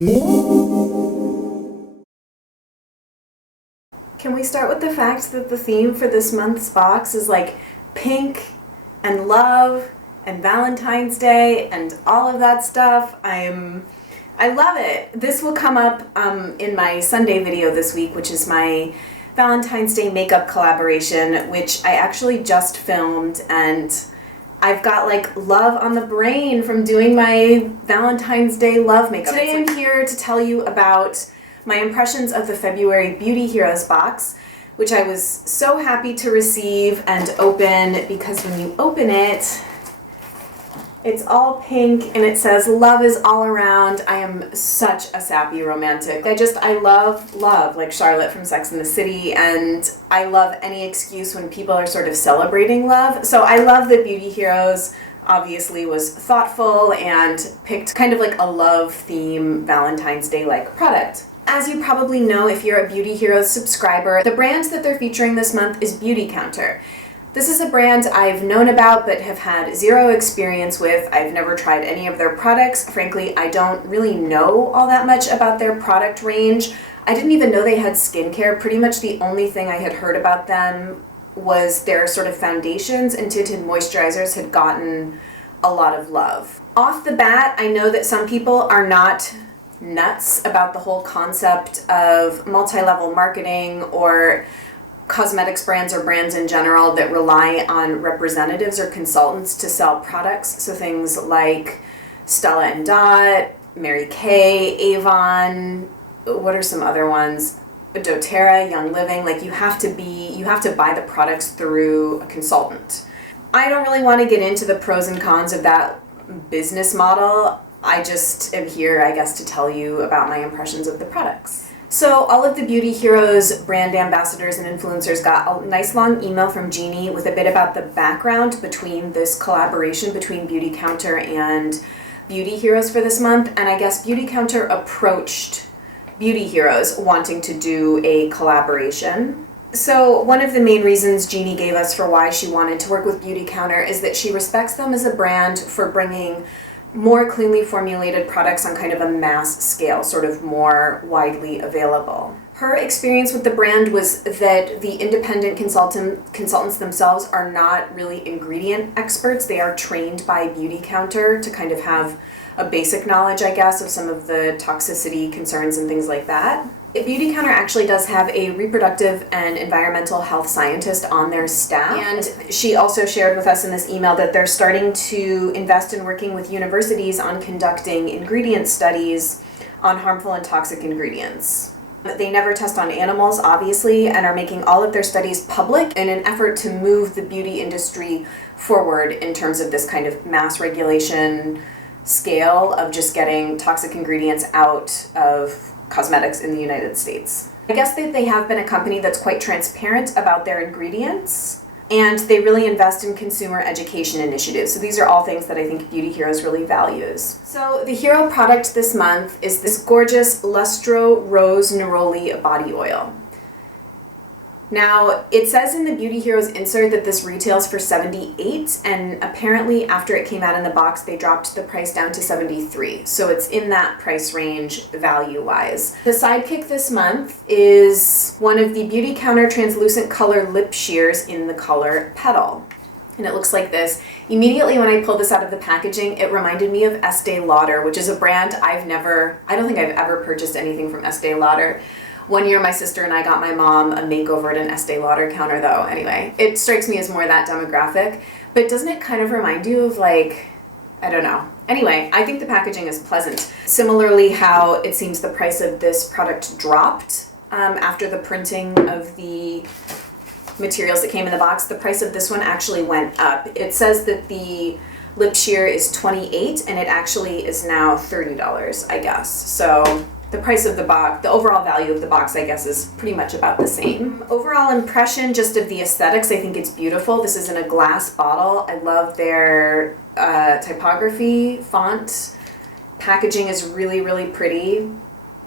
Can we start with the fact that the theme for this month's box is like pink and love and Valentine's Day and all of that stuff? I love it. This will come up in my Sunday video this week, which is my Valentine's Day makeup collaboration, which I actually just filmed, and I've got like love on the brain from doing my Valentine's Day love makeup. Today I'm here to tell you about my impressions of the February Beauty Heroes box, which I was so happy to receive and open, because when you open it, it's all pink and it says love is all around. I am such a sappy romantic. I love love, like Charlotte from Sex and the City, and I love any excuse when people are sort of celebrating love. So I love that Beauty Heroes obviously was thoughtful and picked kind of like a love theme Valentine's Day-like product. As you probably know if you're a Beauty Heroes subscriber, the brand that they're featuring this month is BeautyCounter. This is a brand I've known about but have had zero experience with. I've never tried any of their products. Frankly, I don't really know all that much about their product range. I didn't even know they had skincare. Pretty much the only thing I had heard about them was their sort of foundations and tinted moisturizers had gotten a lot of love. Off the bat, I know that some people are not nuts about the whole concept of multi-level marketing or cosmetics brands or brands in general that rely on representatives or consultants to sell products. So things like Stella and Dot, Mary Kay, Avon, what are some other ones? doTERRA, Young Living. Like you have to buy the products through a consultant. I don't really want to get into the pros and cons of that business model. I just am here, I guess, to tell you about my impressions of the products. So all of the Beauty Heroes brand ambassadors and influencers got a nice long email from Jeannie with a bit about the background between this collaboration between BeautyCounter and Beauty Heroes for this month. And I guess BeautyCounter approached Beauty Heroes wanting to do a collaboration. So one of the main reasons Jeannie gave us for why she wanted to work with BeautyCounter is that she respects them as a brand for bringing more cleanly formulated products on kind of a mass scale, sort of more widely available. Her experience with the brand was that the independent consultants themselves are not really ingredient experts. They are trained by BeautyCounter to kind of have a basic knowledge, I guess, of some of the toxicity concerns and things like that. BeautyCounter actually does have a reproductive and environmental health scientist on their staff, and she also shared with us in this email that they're starting to invest in working with universities on conducting ingredient studies on harmful and toxic ingredients. They never test on animals, obviously, and are making all of their studies public in an effort to move the beauty industry forward in terms of this kind of mass regulation scale of just getting toxic ingredients out of cosmetics in the United States. I guess that they have been a company that's quite transparent about their ingredients, and they really invest in consumer education initiatives. So these are all things that I think Beauty Heroes really values. So the hero product this month is this gorgeous Lustro Rose Neroli body oil. Now, it says in the Beauty Heroes insert that this retails for $78, and apparently after it came out in the box, they dropped the price down to $73. So it's in that price range value-wise. The sidekick this month is one of the BeautyCounter translucent color lip sheers in the color Petal. And it looks like this. Immediately when I pulled this out of the packaging, it reminded me of Estee Lauder, which is a brand I don't think I've ever purchased anything from Estee Lauder. One year my sister and I got my mom a makeover at an Estee Lauder counter though. Anyway, it strikes me as more that demographic, but doesn't it kind of remind you of like, I don't know. Anyway, I think the packaging is pleasant. Similarly, how it seems the price of this product dropped after the printing of the materials that came in the box. The price of this one actually went up. It says that the lip sheer is $28 and it actually is now $30, I guess. So the price of the box, the overall value of the box, I guess, is pretty much about the same. Overall impression just of the aesthetics, I think it's beautiful. This is in a glass bottle. I love their typography, font. Packaging is really, really pretty.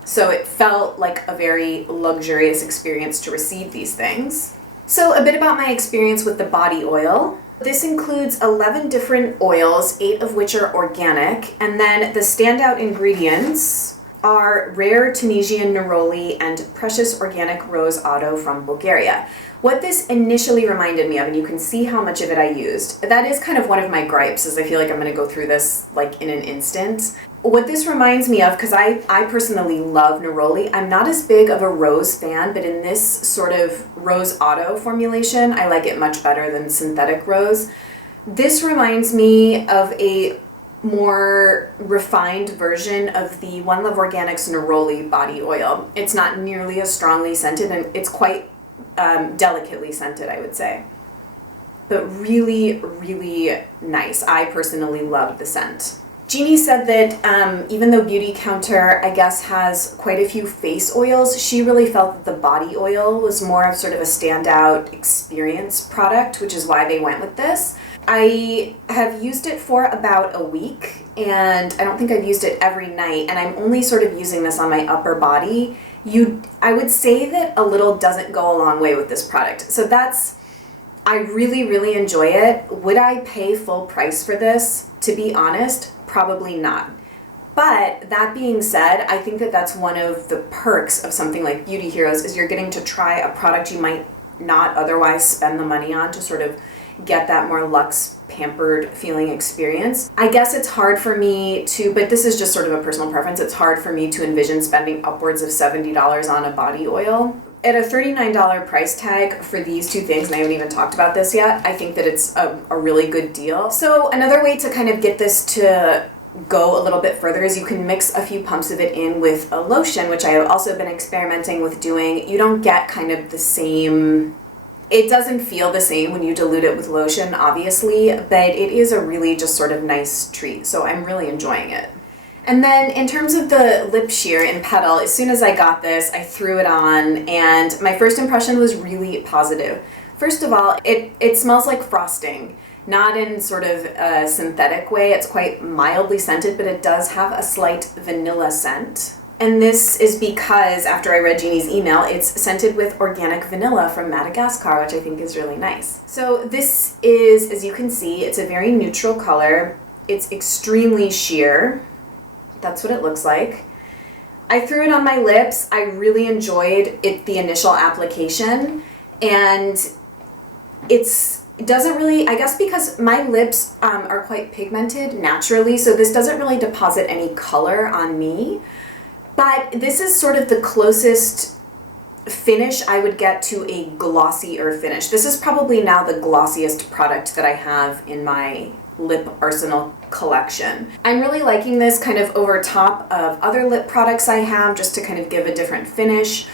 So it felt like a very luxurious experience to receive these things. So a bit about my experience with the body oil. This includes 11 different oils, 8 of which are organic, and then the standout ingredients are Rare Tunisian Neroli and Precious Organic Rose Otto from Bulgaria. What this initially reminded me of, and you can see how much of it I used, that is kind of one of my gripes, is I feel like I'm going to go through this like in an instant. What this reminds me of, because I personally love neroli, I'm not as big of a rose fan, but in this sort of Rose Otto formulation, I like it much better than synthetic rose. This reminds me of a more refined version of the One Love Organics Neroli body oil. It's not nearly as strongly scented, and it's quite delicately scented, I would say. But really, really nice. I personally love the scent. Jeannie said that even though BeautyCounter, I guess, has quite a few face oils, she really felt that the body oil was more of sort of a standout experience product, which is why they went with this. I have used it for about a week, and I don't think I've used it every night, and I'm only sort of using this on my upper body. I would say that a little doesn't go a long way with this product. So I really, really enjoy it. Would I pay full price for this? To be honest, probably not. But that being said, I think that that's one of the perks of something like Beauty Heroes, is you're getting to try a product you might not otherwise spend the money on to sort of get that more luxe pampered feeling experience. I guess it's hard for me to, but this is just sort of a personal preference, it's hard for me to envision spending upwards of $70 on a body oil. At a $39 price tag for these two things, and I haven't even talked about this yet, I think that it's a really good deal. So another way to kind of get this to go a little bit further is you can mix a few pumps of it in with a lotion, which I have also been experimenting with doing. You don't get kind of the same, it doesn't feel the same when you dilute it with lotion, obviously, but it is a really just sort of nice treat, so I'm really enjoying it. And then in terms of the lip sheer in Petal, as soon as I got this, I threw it on, and my first impression was really positive. First of all, it smells like frosting, not in sort of a synthetic way. It's quite mildly scented, but it does have a slight vanilla scent. And this is because, after I read Jeannie's email, it's scented with organic vanilla from Madagascar, which I think is really nice. So this is, as you can see, it's a very neutral color. It's extremely sheer. That's what it looks like. I threw it on my lips. I really enjoyed it, the initial application, and it doesn't really, I guess because my lips are quite pigmented naturally, so this doesn't really deposit any color on me. But this is sort of the closest finish I would get to a glossier finish. This is probably now the glossiest product that I have in my lip arsenal collection. I'm really liking this kind of over top of other lip products I have, just to kind of give a different finish.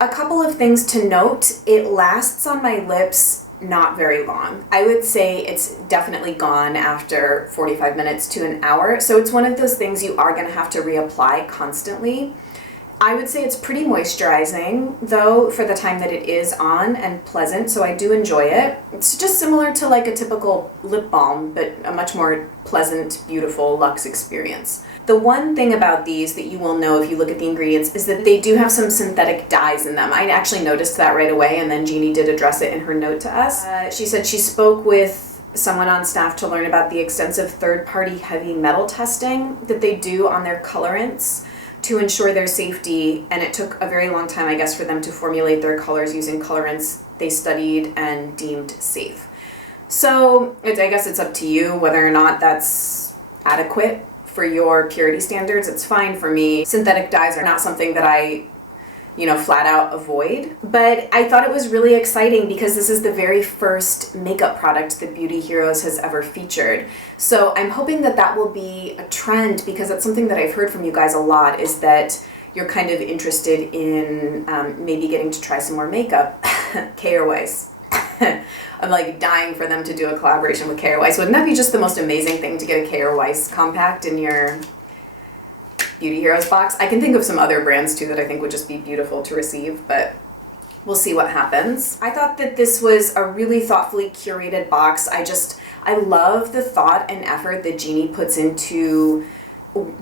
A couple of things to note: it lasts on my lips not very long. I would say it's definitely gone after 45 minutes to an hour. So it's one of those things you are going to have to reapply constantly. I would say it's pretty moisturizing, though, for the time that it is on, and pleasant, so I do enjoy it. It's just similar to like a typical lip balm, but a much more pleasant, beautiful luxe experience. The one thing about these that you will know if you look at the ingredients is that they do have some synthetic dyes in them. I actually noticed that right away, and then Jeannie did address it in her note to us. She said she spoke with someone on staff to learn about the extensive third-party heavy metal testing that they do on their colorants to ensure their safety, and it took a very long time, I guess, for them to formulate their colors using colorants they studied and deemed safe. So I guess it's up to you whether or not that's adequate for your purity standards. It's fine for me. Synthetic dyes are not something that I, flat out avoid. But I thought it was really exciting because this is the very first makeup product that Beauty Heroes has ever featured. So I'm hoping that that will be a trend, because that's something that I've heard from you guys a lot, is that you're kind of interested in maybe getting to try some more makeup. K.R. Weiss. I'm like dying for them to do a collaboration with K.R. Weiss. Wouldn't that be just the most amazing thing to get a K.R. Weiss compact in your Beauty Heroes box? I can think of some other brands too that I think would just be beautiful to receive, but we'll see what happens. I thought that this was a really thoughtfully curated box. I love the thought and effort that Jeannie puts into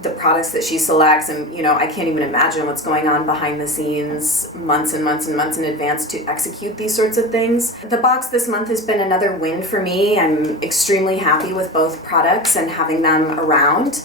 the products that she selects, and I can't even imagine what's going on behind the scenes months and months and months in advance to execute these sorts of things. The box this month has been another win for me. I'm extremely happy with both products and having them around.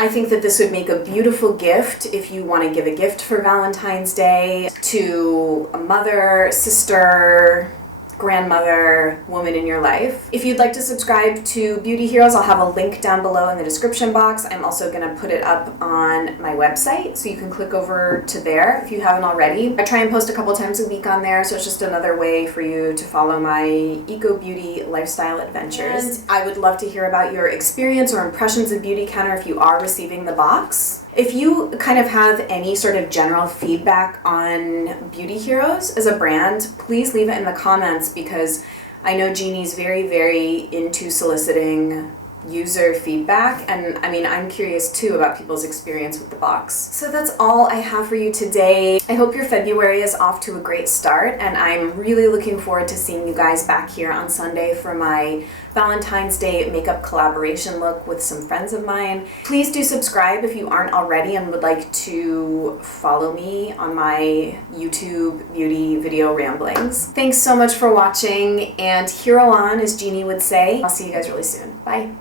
I think that this would make a beautiful gift if you want to give a gift for Valentine's Day to a mother, sister, grandmother, woman in your life. If you'd like to subscribe to Beauty Heroes, I'll have a link down below in the description box. I'm also going to put it up on my website, so you can click over to there if you haven't already. I try and post a couple times a week on there, so it's just another way for you to follow my eco-beauty lifestyle adventures. And I would love to hear about your experience or impressions of BeautyCounter if you are receiving the box. If you kind of have any sort of general feedback on Beauty Heroes as a brand, please leave it in the comments, because I know Jeannie's very, very into soliciting user feedback, and I mean, I'm curious too about people's experience with the box. So that's all I have for you today. I hope your February is off to a great start, and I'm really looking forward to seeing you guys back here on Sunday for my Valentine's Day makeup collaboration look with some friends of mine. Please do subscribe if you aren't already and would like to follow me on my YouTube beauty video ramblings. Thanks so much for watching, and hero on, as Jeannie would say. I'll see you guys really soon. Bye.